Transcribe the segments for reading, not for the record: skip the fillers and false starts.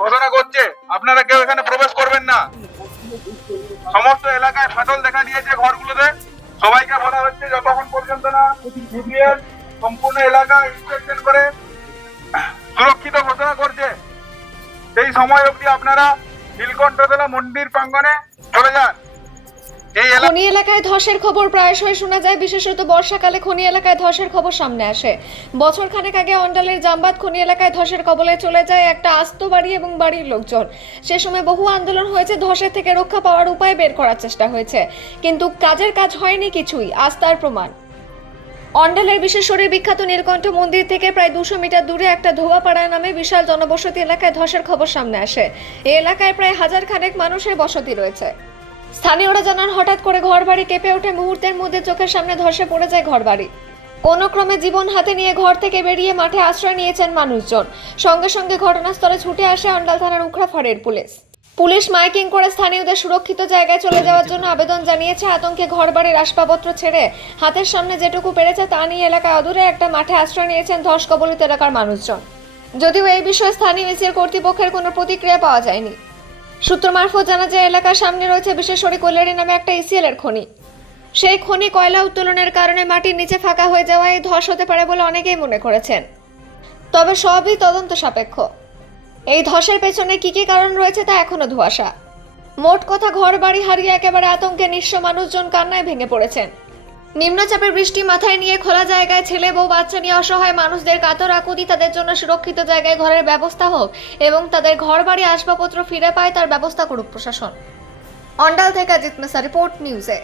ঘোষণা করছে আপনারা কেউ এখানে প্রবেশ করবেন না। সমস্ত এলাকায় ফাটল দেখা দিয়েছে ঘরগুলোতে। সবাইকে বলা হচ্ছে যতক্ষণ পর্যন্ত না সিভিএল সম্পূর্ণ এলাকা ইন্সপেকশন করে সুরক্ষিত ঘোষণা করছে, সেই সময় অবধি আপনারা নীলকণ্ঠতলা মন্দির প্রাঙ্গণে চলে যান। খনি এলাকায় ধসের খবর প্রায়শই শোনা যায়, বিশেষত বর্ষাকালে খনি এলাকায় ধসের খবর সামনে আসে। বছর খানেক আগে অন্ডালের জামবাদ খনি এলাকায় ধসের কবলে চলে যায় একটা আস্ত বাড়ি এবং বাড়ির লোকজন। সে সময় বহু আন্দোলন হয়েছে, ধসের থেকে রক্ষা পাওয়ার উপায় বের করার চেষ্টা হয়েছে, কিন্তু কাজের কাজ হয়নি কিছুই। আজ তার প্রমাণ অন্ডালের বিশেষরে বিখ্যাত নীলকণ্ঠ মন্দির থেকে প্রায় 200 মিটার দূরে একটা ধোয়াপাড়া নামে বিশাল জনবসতি এলাকায় ধসের খবর সামনে আসে। এই এলাকায় প্রায় 1000 খানেক মানুষের বসতি রয়েছে। স্থানীয়রা জানান হঠাৎ করে ঘরবাড়ি কেঁপে ওঠে, মুহূর্তের মধ্যে চোখের সামনে ধসে পড়ে যায় ঘরবাড়ি। কোনো ক্রমে জীবন হাতে নিয়ে ঘর থেকে বেরিয়ে মাঠে আশ্রয় নিয়েছেন মানুষজন। সঙ্গে সঙ্গে ঘটনাস্থলে ছুটে আসে অন্ডাল থানার উখড়া ফাঁড়ির পুলিশ মাইকিং করে স্থানীয়দের সুরক্ষিত জায়গায় চলে যাওয়ার জন্য আবেদন জানিয়েছে। আতঙ্কে ঘরবাড়ির আসবাবপত্র ছেড়ে হাতের সামনে যেটুকু পেরেছে তা নিয়ে এলাকায় অদূরে একটা মাঠে আশ্রয় নিয়েছেন ধস কবলিত এলাকার মানুষজন। যদিও এই বিষয়ে স্থানীয় ইসিএল কর্তৃপক্ষের কোনো প্রতিক্রিয়া পাওয়া যায়নি। সূত্র মারফত জানা যায় এলাকার সামনে রয়েছে বিশেষরে কৈলারি নামে একটা ইসিএল এর খনি। সেই খনি কয়লা উত্তোলনের কারণে মাটির নিচে ফাঁকা হয়ে যাওয়ায় ধস হতে পারে বলে অনেকেই মনে করেছেন, তবে সবই তদন্ত সাপেক্ষ। এই ধসের পেছনে কি কি কারণ রয়েছে তা এখনো ধোঁয়াশা। মোট কথা ঘর বাড়ি হারিয়ে একেবারে আতঙ্কে নিঃস্ব মানুষজন কান্নায় ভেঙে পড়েছেন। নিম্নচাপের বৃষ্টি মাথায় নিয়ে খোলা জায়গায় ছেলে বউ বাচ্চা নিয়ে অসহায় মানুষদের কাতর আকুতি, তাদের জন্য সুরক্ষিত জায়গায় ঘরের ব্যবস্থা হোক এবং তাদের ঘর বাড়ি আসবাবপত্র ফিরে পায় তার ব্যবস্থা করুক প্রশাসন। অন্ডাল থেকে অজিত মেসা, রিপোর্ট নিউজে।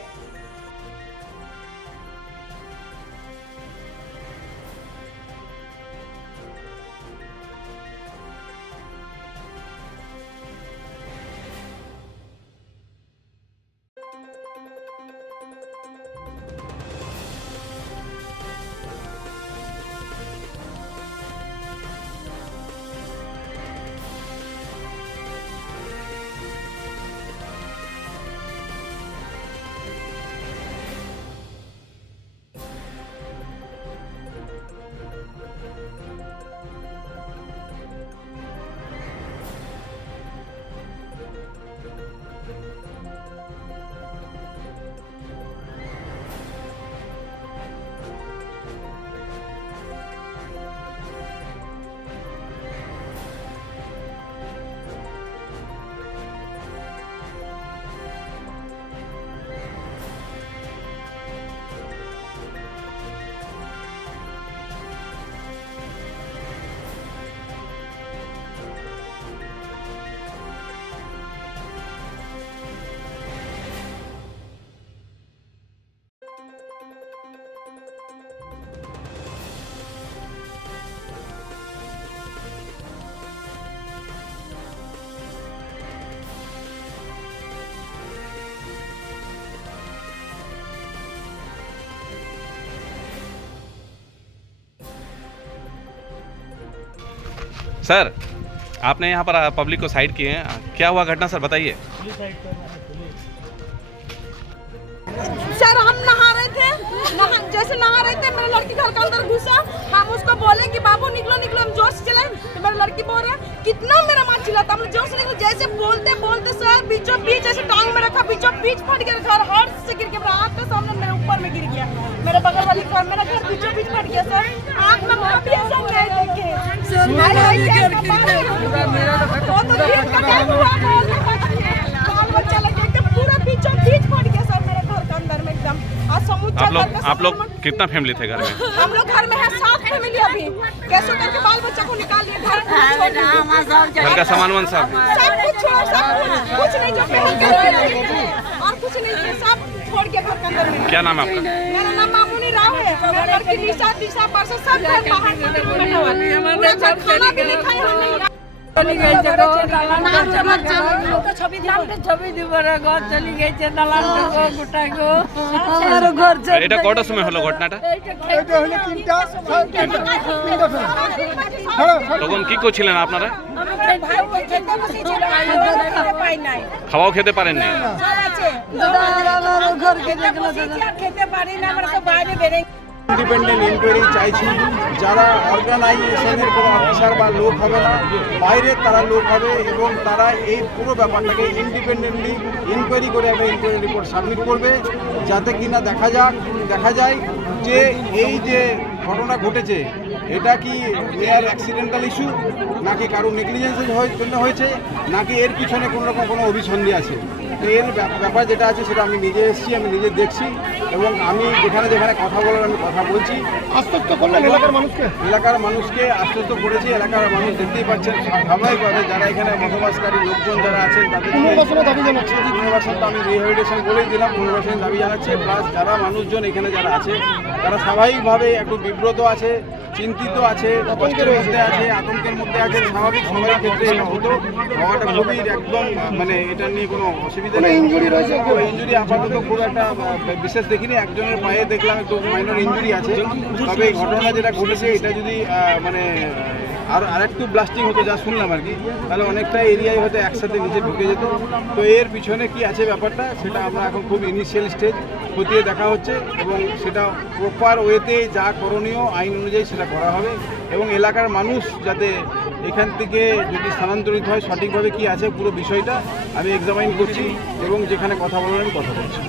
सर, आपने यहाँ पर पब्लिक को साइड किए हैं, क्या हुआ घटना सर बताइए। सर हम नहा रहे थे, जैसे नहा रहे थे मेरा लड़की घर के अंदर घुसा। हम उसको बोले कि बाबू निकलो निकलो, हम जोर से चले तो मेरा लड़की बोल रहा कितना मेरा माँ चिल्लाता, हम जोर से निकलो। जैसे बोलते बोलते सर बीचों बीच ऐसे टांग में रखा, बीचों बीच फट गया घर, हर से गिर गया, मेरा आँख के सामने मेरे ऊपर में गिर गया। मेरे बगल वाली घर, मेरा घर बीचों बीच फट गया सर। आँख में भी ऐसा नहीं देखे आप लोग कितना फैमिली थे घर में? हम लोग घर में है 7 फैमिली। अभी कैसे करके बाल बच्चा को निकाल लिए घर का सामान वान सब कुछ छोड़, सब कुछ नहीं, जो पहन के और कुछ नहीं, सब छोड़ के घर के अंदर में। क्या नाम है आपका? मेरा नाम मामूनी राव है। मेरा लड़की निशा परसों सब घर बाहर खाना भी नहीं खाए हम। চলি গেছে গো ছবি দিব রে গো, চলি গেছে দালানটা গোটা গো। আর ঘর এটা কটার সময় হলো ঘটনাটা? এটা হলো 3টা। তখন কি করছিলেন আপনারা? খাওয়াও খেতে পারেননি? ঘরকে দেখলো খেতে পারি না, আমরা তো বাইরে বেরিয়ে ইন্ডিপেন্ডেন্ট ইনকোয়ারি চাইছি। যারা অর্গানাইজেশনের কোনো অফিসার বা লোক হবে না, বাইরের তারা লোক হবে এবং তারা এই পুরো ব্যাপারটাকে ইন্ডিপেন্ডেন্টলি ইনকোয়ারি করে একটা ইনকোয়ারি রিপোর্ট সাবমিট করবে, যাতে কিনা দেখা যায় যে এই যে ঘটনা ঘটেছে এটা কি মেয়ার অ্যাক্সিডেন্টাল ইস্যু, নাকি কারো নেগলিজেন্সের জন্য হয়েছে, নাকি এর পিছনে কোনো রকম কোনো অভিসন্ধি আছে। তো এর ব্যাপার যেটা আছে সেটা আমি নিজে এসেছি, আমি নিজে দেখছি এবং আমি যেখানে কথা বলার আমি কথা বলছি। আশ্বস্ত করলেন এলাকার মানুষকে আশ্বস্ত করেছি। এলাকার মানুষ দেখতেই পাচ্ছেন স্বাভাবিকভাবে যারা এখানে বসবাসকারী লোকজন যারা আছেন তাদের দাবি জানাচ্ছে। পুনর্বাসন তো আমি রিহ্যাবিলিটেশন বলেই দিলাম, পুনর্বাসনের দাবি জানাচ্ছে। প্লাস যারা মানুষজন এখানে যারা আছে তারা স্বাভাবিকভাবে একটু বিব্রত আছে, চিন্তিত আছে, কষ্টের মধ্যে আছে, আতঙ্কের মধ্যে আছে। স্বাভাবিক সবার ক্ষেত্রে এটা হতো, হওয়াটা খুবই একদম মানে এটা নিয়ে কোনো অসুবিধা নেই। ইঞ্জুরি আপাতত খুব একটা বিশেষ দেখিনি, একজনের পায়ে দেখলাম একটু মাইনর ইঞ্জুরি আছে। তবে এই ঘটনা যেটা ঘটেছে এটা যদি মানে আর একটু ব্লাস্টিং হতো যা শুনলাম আর কি, তাহলে অনেকটা এরিয়ায় হয়তো একসাথে নিচে ঢুকে যেত। তো এর পিছনে কি আছে ব্যাপারটা সেটা আমরা এখন খুব ইনিশিয়াল স্টেজ খতিয়ে দেখা হচ্ছে এবং সেটা প্রপার ওয়েতে যা করণীয় আইন অনুযায়ী সেটা করা হবে এবং এলাকার মানুষ যাতে এখান থেকে যদি স্থানান্তরিত হয় সঠিকভাবে কি আছে পুরো বিষয়টা আমি এক্সামাইন করছি এবং যেখানে কথা বলার আমি কথা বলছি।